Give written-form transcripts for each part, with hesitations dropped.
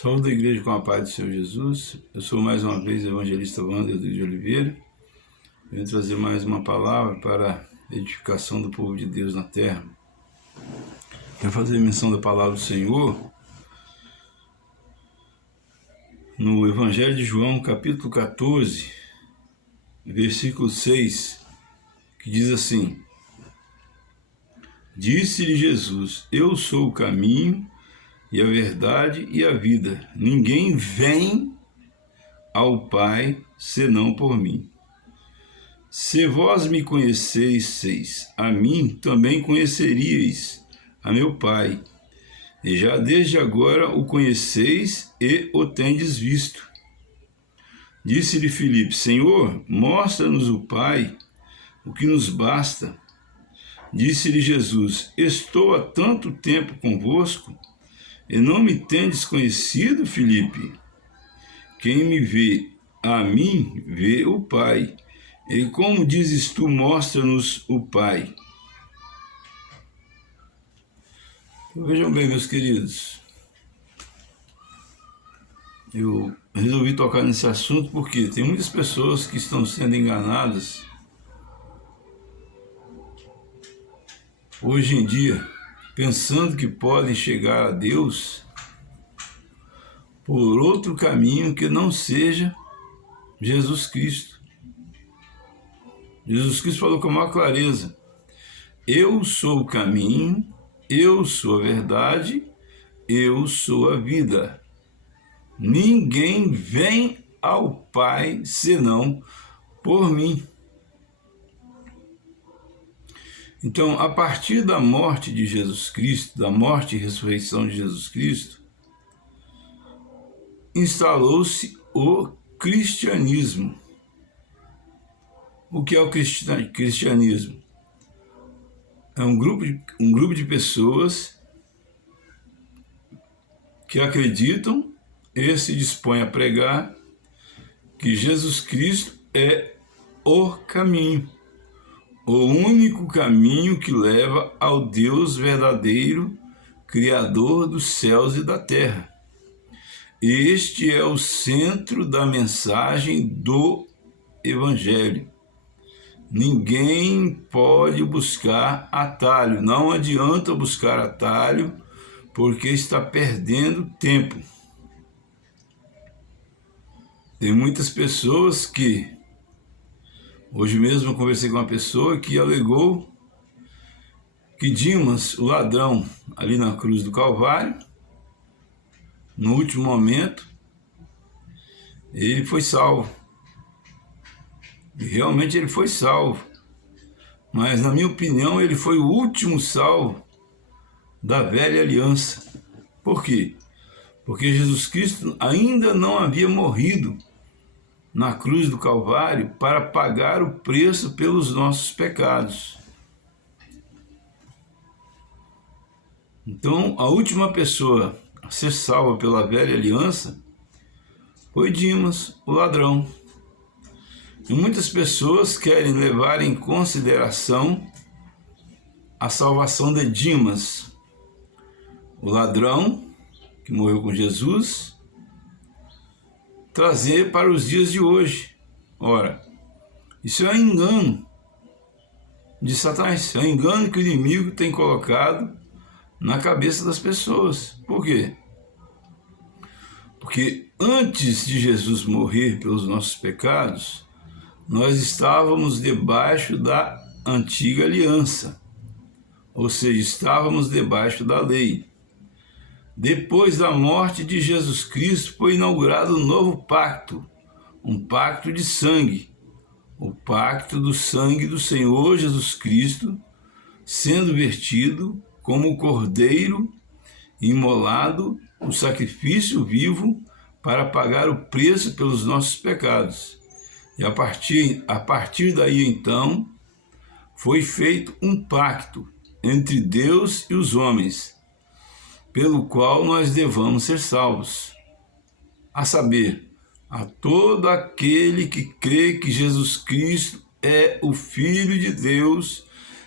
Saúde da igreja com a paz do Senhor Jesus. Eu sou mais uma vez o evangelista Wander de Oliveira. Venho trazer mais uma palavra para a edificação do povo de Deus na terra. Quero fazer menção da palavra do Senhor no Evangelho de João, capítulo 14, versículo 6, que diz assim: Disse-lhe Jesus: Eu sou o caminho e a verdade e a vida. Ninguém vem ao Pai senão por mim. Se vós me conhecesseis, a mim também conheceríeis a meu Pai. E já desde agora o conheceis e o tendes visto. Disse-lhe Filipe: Senhor, mostra-nos o Pai, o que nos basta. Disse-lhe Jesus: Estou há tanto tempo convosco, e não me tendes conhecido, Filipe? Quem me vê a mim, vê o Pai. E como dizes tu, mostra-nos o Pai? Vejam bem, meus queridos, eu resolvi tocar nesse assunto porque tem muitas pessoas que estão sendo enganadas hoje em dia, pensando que podem chegar a Deus por outro caminho que não seja Jesus Cristo. Jesus Cristo falou com a maior clareza: eu sou o caminho, eu sou a verdade, eu sou a vida. Ninguém vem ao Pai senão por mim. Então, a partir da morte de Jesus Cristo, da morte e ressurreição de Jesus Cristo, instalou-se o cristianismo. O que é o cristianismo? É um grupo de pessoas que acreditam e se dispõem a pregar que Jesus Cristo é o caminho, o único caminho que leva ao Deus verdadeiro, Criador dos céus e da terra. Este é o centro da mensagem do Evangelho. Ninguém pode buscar atalho, não adianta buscar atalho, porque está perdendo tempo. Tem muitas pessoas que, hoje mesmo eu conversei com uma pessoa que alegou que Dimas, o ladrão, ali na cruz do Calvário, no último momento, ele foi salvo. E realmente ele foi salvo. Mas, na minha opinião, ele foi o último salvo da velha aliança. Por quê? Porque Jesus Cristo ainda não havia morrido na cruz do Calvário para pagar o preço pelos nossos pecados. Então, a última pessoa a ser salva pela velha aliança foi Dimas, o ladrão. E muitas pessoas querem levar em consideração a salvação de Dimas, o ladrão que morreu com Jesus, trazer para os dias de hoje. Ora, isso é um engano de Satanás, é um engano que o inimigo tem colocado na cabeça das pessoas. Por quê? Porque antes de Jesus morrer pelos nossos pecados, nós estávamos debaixo da antiga aliança, ou seja, estávamos debaixo da lei. Depois da morte de Jesus Cristo foi inaugurado um novo pacto, um pacto de sangue, o pacto do sangue do Senhor Jesus Cristo, sendo vertido como o cordeiro imolado, o sacrifício vivo para pagar o preço pelos nossos pecados. E a partir daí, então, foi feito um pacto entre Deus e os homens, pelo qual nós devamos ser salvos. A saber, a todo aquele que crê que Jesus Cristo é o Filho de Deus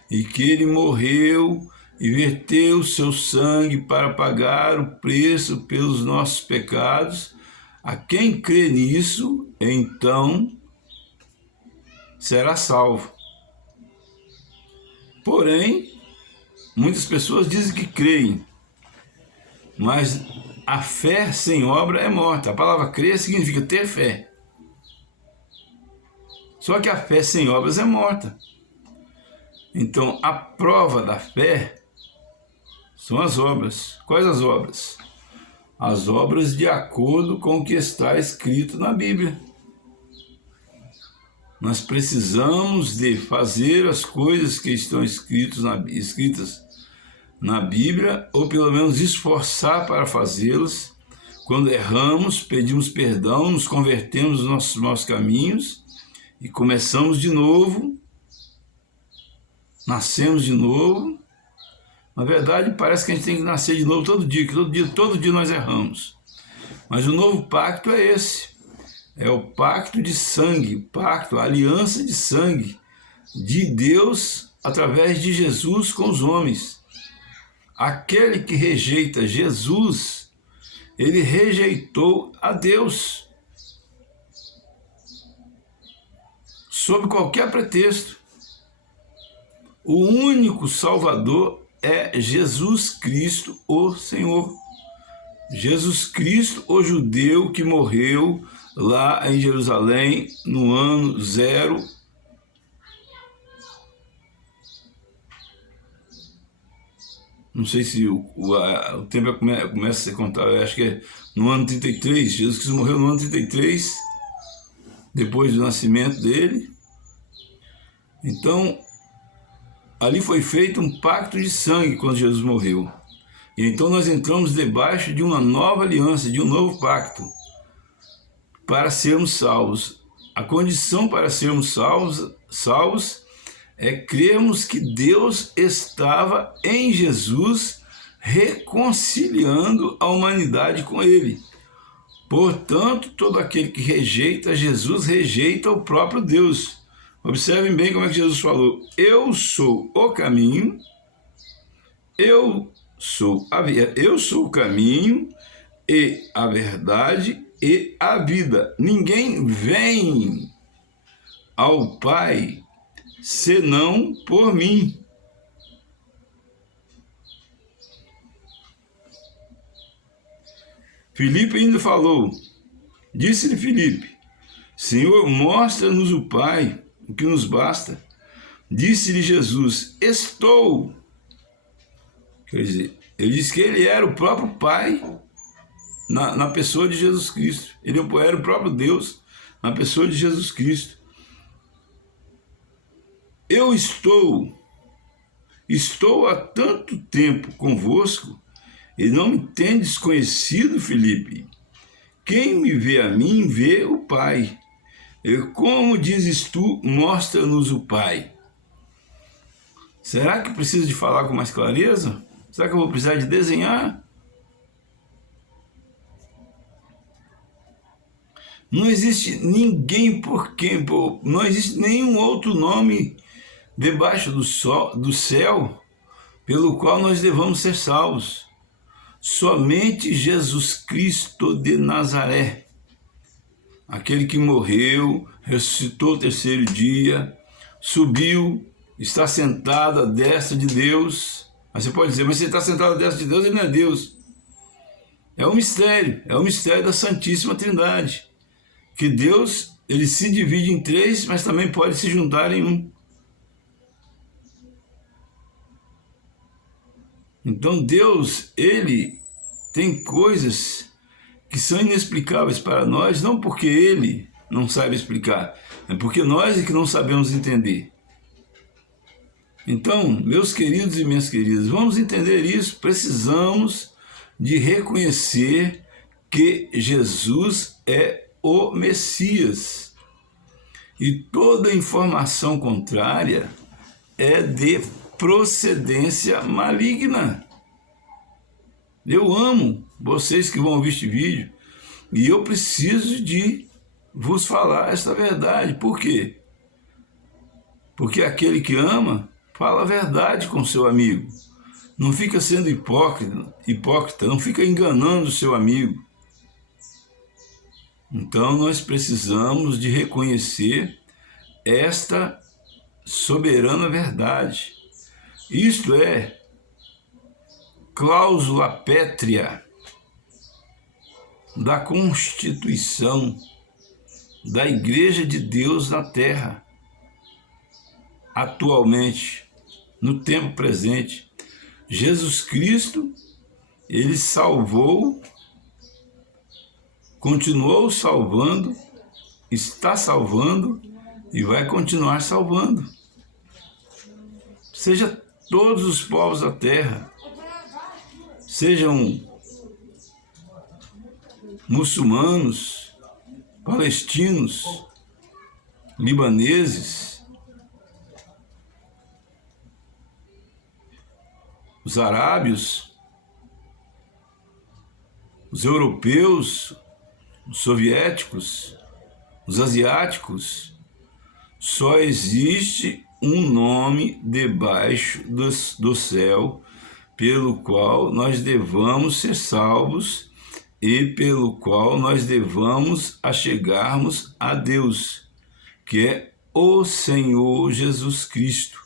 e que Ele morreu e verteu seu sangue para pagar o preço pelos nossos pecados. A quem crê nisso, então será salvo. Porém, muitas pessoas dizem que creem, mas a fé sem obra é morta. A palavra crer significa ter fé. Só que a fé sem obras é morta. Então, a prova da fé são as obras. Quais as obras? As obras de acordo com o que está escrito na Bíblia. Nós precisamos de fazer as coisas que estão escritas na Bíblia, ou pelo menos esforçar para fazê-las. Quando erramos, pedimos perdão, nos convertemos nos nossos maus caminhos e começamos de novo, nascemos de novo. Na verdade, parece que a gente tem que nascer de novo todo dia, que todo dia nós erramos. Mas o novo pacto é esse. É o pacto de sangue, a aliança de sangue de Deus através de Jesus com os homens. Aquele que rejeita Jesus, ele rejeitou a Deus. Sob qualquer pretexto. O único Salvador é Jesus Cristo, o Senhor. Jesus Cristo, o judeu que morreu lá em Jerusalém no ano 0. Não sei se o tempo começa a ser contado, eu acho que é no ano 33. Jesus Cristo morreu no ano 33, depois do nascimento dele. Então, ali foi feito um pacto de sangue quando Jesus morreu. E então nós entramos debaixo de uma nova aliança, de um novo pacto, para sermos salvos. A condição para sermos salvos é crermos que Deus estava em Jesus reconciliando a humanidade com Ele. Portanto, todo aquele que rejeita Jesus rejeita o próprio Deus. Observem bem como é que Jesus falou: eu sou o caminho, eu sou o caminho e a verdade e a vida. Ninguém vem ao Pai senão por mim. Filipe ainda falou, disse-lhe Filipe: Senhor, mostra-nos o Pai, o que nos basta. Disse-lhe Jesus: estou. Quer dizer, ele disse que ele era o próprio Pai na pessoa de Jesus Cristo. Ele era o próprio Deus na pessoa de Jesus Cristo. Eu estou há tanto tempo convosco e não me tendes conhecido, Filipe. Quem me vê a mim, vê o Pai. E como dizes tu, mostra-nos o Pai. Será que preciso de falar com mais clareza? Será que eu vou precisar de desenhar? Não existe ninguém não existe nenhum outro nome debaixo do céu pelo qual nós devamos ser salvos. Somente Jesus Cristo de Nazaré, aquele que morreu, ressuscitou o terceiro dia, subiu, está sentado à destra de Deus. Mas você pode dizer, mas se ele está sentado à destra de Deus, ele não é Deus. É um mistério da Santíssima Trindade, que Deus, ele se divide em três, mas também pode se juntar em um. Então Deus, ele tem coisas que são inexplicáveis para nós, não porque ele não sabe explicar, é porque nós é que não sabemos entender. Então, meus queridos e minhas queridas, vamos entender isso. Precisamos de reconhecer que Jesus é o Messias. E toda informação contrária é de procedência maligna. Eu amo vocês que vão ouvir este vídeo e eu preciso de vos falar esta verdade. Por quê? Porque aquele que ama fala a verdade com seu amigo. Não fica sendo hipócrita, não fica enganando o seu amigo. Então nós precisamos de reconhecer esta soberana verdade. Isto é cláusula pétrea da Constituição da Igreja de Deus na Terra, atualmente, no tempo presente. Jesus Cristo, ele salvou, continuou salvando, está salvando e vai continuar salvando. Seja todos os povos da terra, sejam muçulmanos, palestinos, libaneses, os arábios, os europeus, os soviéticos, os asiáticos. Só existe um nome debaixo do céu pelo qual nós devamos ser salvos e pelo qual nós devamos achegarmos a Deus, que é o Senhor Jesus Cristo.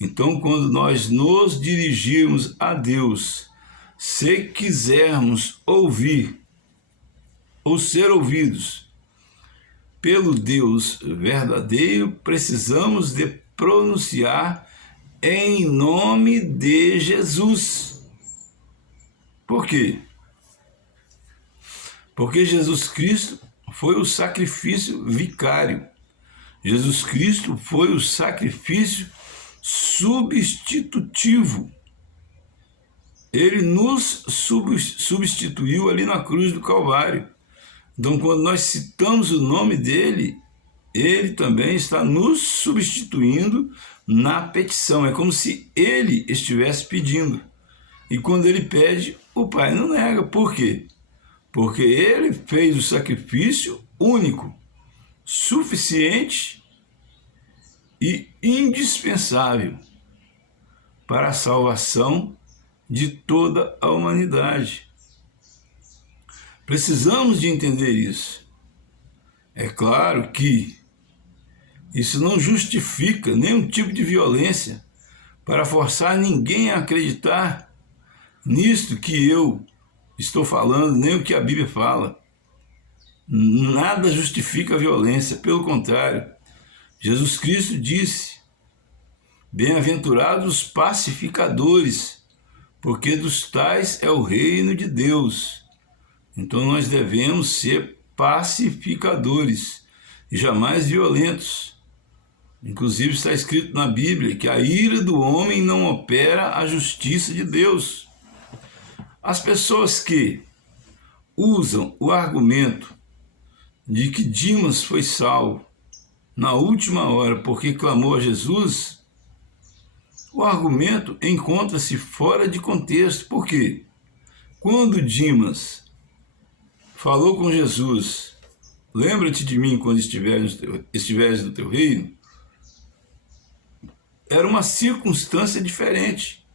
Então, quando nós nos dirigirmos a Deus, se quisermos ouvir ou ser ouvidos pelo Deus verdadeiro, precisamos de pronunciar em nome de Jesus. Por quê? Porque Jesus Cristo foi o sacrifício vicário. Jesus Cristo foi o sacrifício substitutivo. Ele nos substituiu ali na cruz do Calvário. Então, quando nós citamos o nome dele, ele também está nos substituindo na petição. É como se ele estivesse pedindo. E quando ele pede, o Pai não nega. Por quê? Porque ele fez o sacrifício único, suficiente e indispensável para a salvação de toda a humanidade. Precisamos de entender isso. É claro que isso não justifica nenhum tipo de violência para forçar ninguém a acreditar nisto que eu estou falando, nem o que a Bíblia fala. Nada justifica a violência, pelo contrário. Jesus Cristo disse: bem-aventurados os pacificadores, porque dos tais é o reino de Deus. Então nós devemos ser pacificadores e jamais violentos. Inclusive está escrito na Bíblia que a ira do homem não opera a justiça de Deus. As pessoas que usam o argumento de que Dimas foi salvo na última hora porque clamou a Jesus, o argumento encontra-se fora de contexto. Por quê? Quando Dimas falou com Jesus, lembra-te de mim quando estiveres no teu reino, era uma circunstância diferente.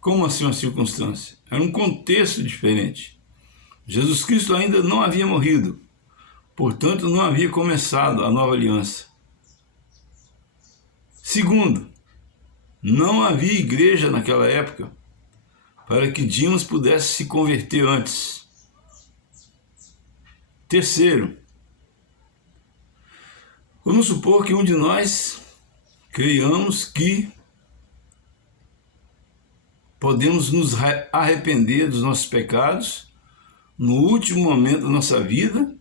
Como assim uma circunstância? Era um contexto diferente. Jesus Cristo ainda não havia morrido, portanto não havia começado a nova aliança. Segundo, não havia igreja naquela época para que Dimas pudesse se converter antes. Terceiro, vamos supor que um de nós creiamos que podemos nos arrepender dos nossos pecados no último momento da nossa vida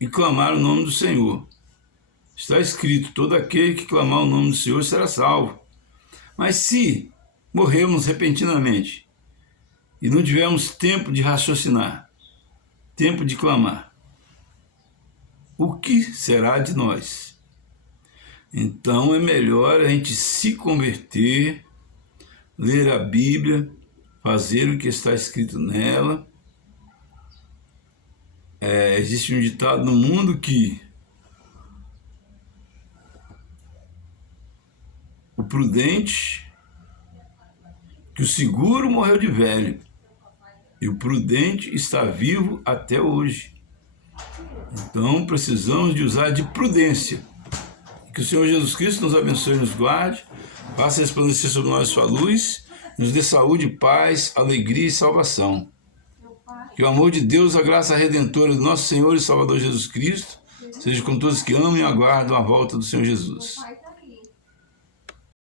e clamar o nome do Senhor. Está escrito: todo aquele que clamar o nome do Senhor será salvo. Mas se morrermos repentinamente e não tivermos tempo de raciocinar, tempo de clamar, o que será de nós? Então é melhor a gente se converter, ler a Bíblia, fazer o que está escrito nela. Existe um ditado no mundo que que o seguro morreu de velho e o prudente está vivo até hoje. Então precisamos de usar de prudência. Que o Senhor Jesus Cristo nos abençoe e nos guarde, faça resplandecer sobre nós sua luz, nos dê saúde, paz, alegria e salvação. Que o amor de Deus, a graça redentora do nosso Senhor e Salvador Jesus Cristo, seja com todos que amam e aguardam a volta do Senhor Jesus.